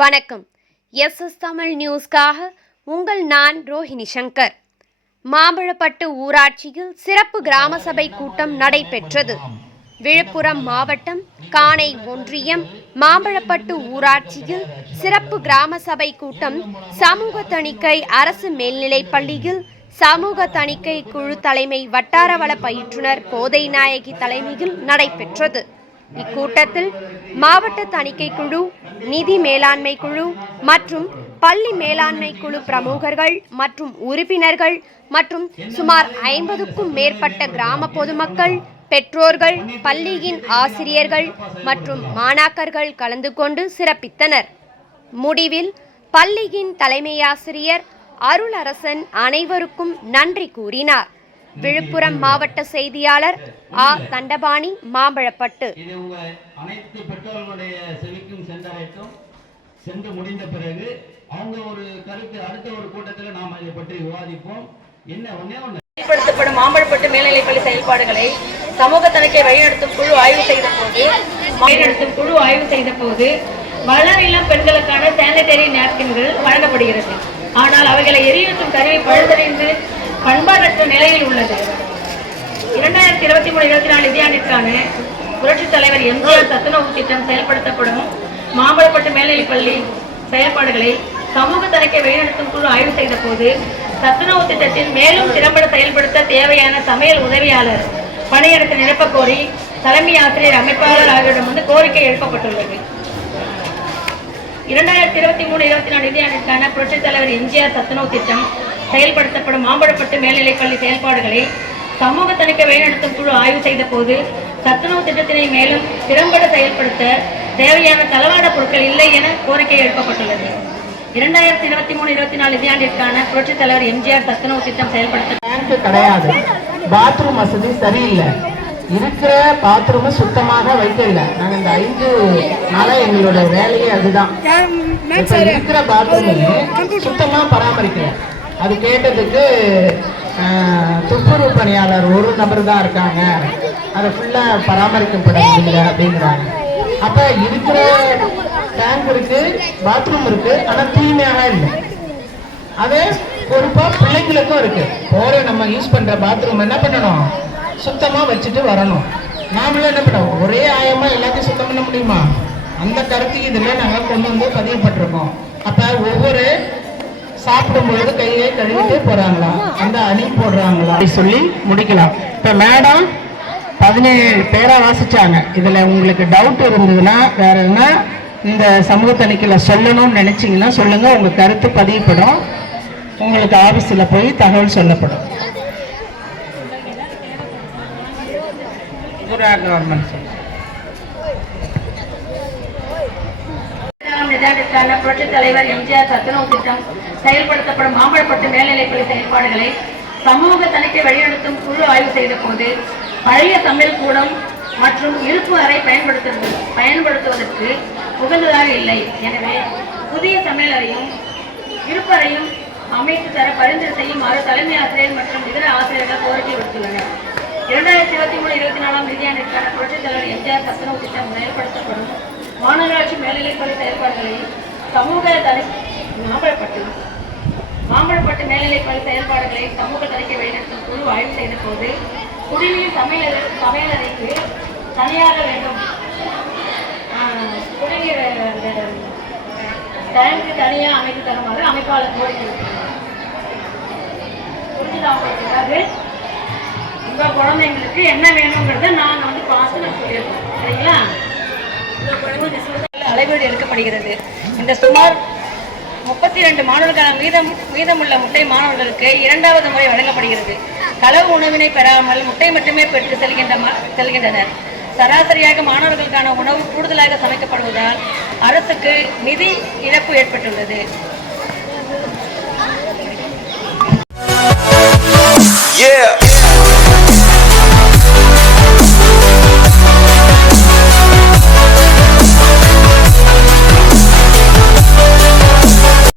வணக்கம். S S Tamil நியூஸ்க்காக உங்கள் நான் ரோஹிணி சங்கர். மாம்பழப்பட்டு ஊராட்சியில் சிறப்பு கிராம சபை கூட்டம் நடைபெற்றது. விழுப்புரம் மாவட்டம் காணை ஒன்றியம் மாம்பழப்பட்டு ஊராட்சியில் சிறப்பு கிராம சபை கூட்டம் சமூக தணிக்கை அரசு மேல்நிலைப் பள்ளியில் சமூக தணிக்கை குழு தலைமை வட்டாரவள பயிற்றுனர் கோதை நாயகி தலைமையில் நடைபெற்றது. இக்கூட்டத்தில் மாவட்ட தணிக்கை குழு நிதி மேலாண்மை குழு மற்றும் பள்ளி மேலாண்மை குழு பிரமுகர்கள் மற்றும் உறுப்பினர்கள் மற்றும் சுமார் ஐம்பதுக்கும் மேற்பட்ட கிராம பொதுமக்கள் பெற்றோர்கள் பள்ளியின் ஆசிரியர்கள் மற்றும் மாணாக்கர்கள் கலந்து கொண்டு சிறப்பித்தனர். முடிவில் பள்ளியின் தலைமையாசிரியர் அருளரசன் அனைவருக்கும் நன்றி கூறினார். விழுப்புரம் மாவட்ட செய்தியாளர் ஆ. தண்டபாணி மாம்பழப்பட்டு. இது உங்க அனைத்து பெற்றோர்களுடைய செவிக்கும் சென்றடையட்டும். சென்று முடிந்த பிறகு அவங்க ஒரு கருத்து அடுத்த ஒரு கூட்டத்தில் நாம இதை பற்றி விவாதிப்போம். என்ன ஒண்ணே ஒண்ணு. செயல்படுத்தப்படும் மாம்பழப்பட்டு மேல்நிலைப்பள்ளி செயல்பாடுகளை சமூக தணிக்கை வழிநடத்தும் குழு ஆய்வு செய்த போது வழிநடத்தும் குழு ஆய்வு செய்த போது வளர் இளம் பெண்களுக்கான சானிட்டரி நாப்கின்கள் வழங்கப்படுகிறது. ஆனால் அவைகளை எரியூட்டும் கருவி பழுதடைந்து பண்பாடற்ற நிலையில் உள்ளது. இரண்டாயிரத்தி இருபத்தி மூணு இருபத்தி நாலு நிதியாண்டிற்கான புரட்சித் தலைவர் எம்ஜிஆர் சத்துணவு திட்டம் செயல்படுத்தப்படும் மாம்பழப்பட்டு மேல்நிலைப்பள்ளி செயல்பாடுகளை சமூக தணிக்கை வழிநடத்தும் குழு ஆய்வு செய்த போது சத்துணவு திட்டத்தில் மேலும் திறம்பட செயல்படுத்த தேவையான சமையல் உதவியாளர் பணியிடத்தை நிரப்பக் கோரி தலைமை ஆசிரியர் அமைப்பாளர் ஆகியோரிடம் வந்து கோரிக்கை எழுப்பப்பட்டுள்ளது. இரண்டாயிரத்தி இருபத்தி மூணு இருபத்தி நாலு நிதியாண்டிற்கான புரட்சித் தலைவர் எம்ஜிஆர் சத்துணவு திட்டம் செயல்படுத்தப்படும் மாம்பழப்பட்டு மேல்நிலைப்பள்ளி செயல்பாடுகளை சமூக தணிக்கை வழிநடத்தும் குழு ஆய்வு செய்த போது சத்துணவு திட்டத்தினை மேலும் திறம்பட செயல்படுத்த தேவையான தளவாட பொருட்கள் இல்லை என கோரிக்கை எழுப்பப்பட்டுள்ளது. இரண்டாயிரத்தி இருபத்தி மூணு இருபத்தி நாலு நிதியாண்டிற்கான புரட்சித் தலைவர் எம்ஜிஆர் சத்துணவு திட்டம் செயல்படுத்த கிடையாது. பாத்ரூம் வசதி சரியில்லை. இருக்கிற பாத்ரூமை சுத்தமாக வைக்கல. நாங்க இந்த ஐந்து நாளா எங்களோட வேலையே அதுதான். இருக்கிற பாத்ரூமையே சுத்தமா பராமரிக்கல. அது கேட்டதுக்கு துப்புரவு பணியாளர் ஒரு நபர் தான் இருக்காங்க. அதை ஃபுல்லா பராமரிக்கப்பட முடியல அப்படிங்கிறாங்க. அப்ப இருக்கிற டேங்க் இருக்கு பாத்ரூம் இருக்கு ஆனா தூய்மையாக இல்லை. அதே பொறுப்பா பிள்ளைங்களுக்கும் இருக்கு. போற நம்ம யூஸ் பண்ற பாத்ரூம் என்ன பண்ணணும்? சுத்தமா வச்சுட்டு வரணும். நாமளும் என்ன பண்ணுவோம் ஒரே ஆயமா எல்லாத்தையும் சுத்தம் பண்ண முடியுமா? அந்த கருத்து இதுல நாங்க கொண்டு வந்து பதிவுப்பட்டிருக்கோம் அப்ப ஒவ்வொரு சாப்பிடும்பொழுது கையை கழுவிட்டு போறாங்களா அந்த அணி போடுறாங்களா அப்படி சொல்லி முடிக்கலாம். இப்ப மேடம் பதினேழு பேரா வாசிச்சாங்க. இதுல உங்களுக்கு டவுட் இருந்ததுன்னா வேற என்ன இந்த சமூக தணிக்கையில சொல்லணும்னு நினைச்சீங்கன்னா சொல்லுங்க. உங்க கருத்து பதிவுப்படும் உங்களுக்கு ஆபீஸ்ல போய் தகவல் சொல்லப்படும். கவர்மெண்ட் இரண்டாம் புரட்சித் தலைவர் எம்ஜிஆர் சத்துணவு திட்டம் செயல்படுத்தப்படும் மாம்பழப்பட்டு மேல்நிலைப்பள்ளி செயல்பாடுகளை சமூக தணிக்கை வழிநடத்தும் குழு ஆய்வு செய்த போது பழைய சமையல் கூடம் மற்றும் இருப்பு அறை பயன்படுத்துவது பயன்படுத்துவதற்கு உகந்ததாக இல்லை. எனவே புதிய சமையல் அறையும் இருப்பறையும் அமைத்து தர பரிந்துரை செய்யுமாறு தலைமை ஆசிரியர் மற்றும் இதர ஆசிரியர்கள் கோரிக்கை விடுத்துள்ளனர். இரண்டாயிரத்தி இருபத்தி மூணு இருபத்தி நாலாம் நிதியாண்டிற்கான புரட்சித் தலைவர் எம்ஜிஆர் சத்துணவு திட்டம் செயல்படுத்தப்படும் மாநகராட்சி மேல்நிலைப்பள்ளி செயல்பாடுகளை சமூக தனி மாம்பழப்பட்டு மாம்பழப்பட்டு மேல்நிலைப்பள்ளி செயல்பாடுகளை சமூக தணிக்கை வழிநடத்தும் குழு ஆய்வு செய்த போது குடிநீர் சமையல் சமையலறைக்கு தனியாக வேண்டும். குடிநீர் டேங்க்கு தனியாக அமைத்து தருமாறு அமைப்பாளர் கோரிக்கை புரிஞ்சுதான் உங்களுக்கு அதாவது குழந்தைங்களுக்கு என்ன வேணுங்கிறத நான் இருந்து எடுக்கப்படுகிறது. இந்த சுமார் முப்பத்தி இரண்டு மாணவர்களான மீதம் மீதமுள்ள முட்டை மாணவர்களுக்கு இரண்டாவது முறை வழங்கப்படுகிறது. களவு உணவினை பெறாமல் முட்டை மட்டுமே பெற்று செல்கின்ற செல்கின்றனர். சராசரியாக மாணவர்களுக்கான உணவு கூடுதலாக சமைக்கப்படுவதால் அரசுக்கு நிதி இழப்பு ஏற்பட்டுள்ளது. Yeah!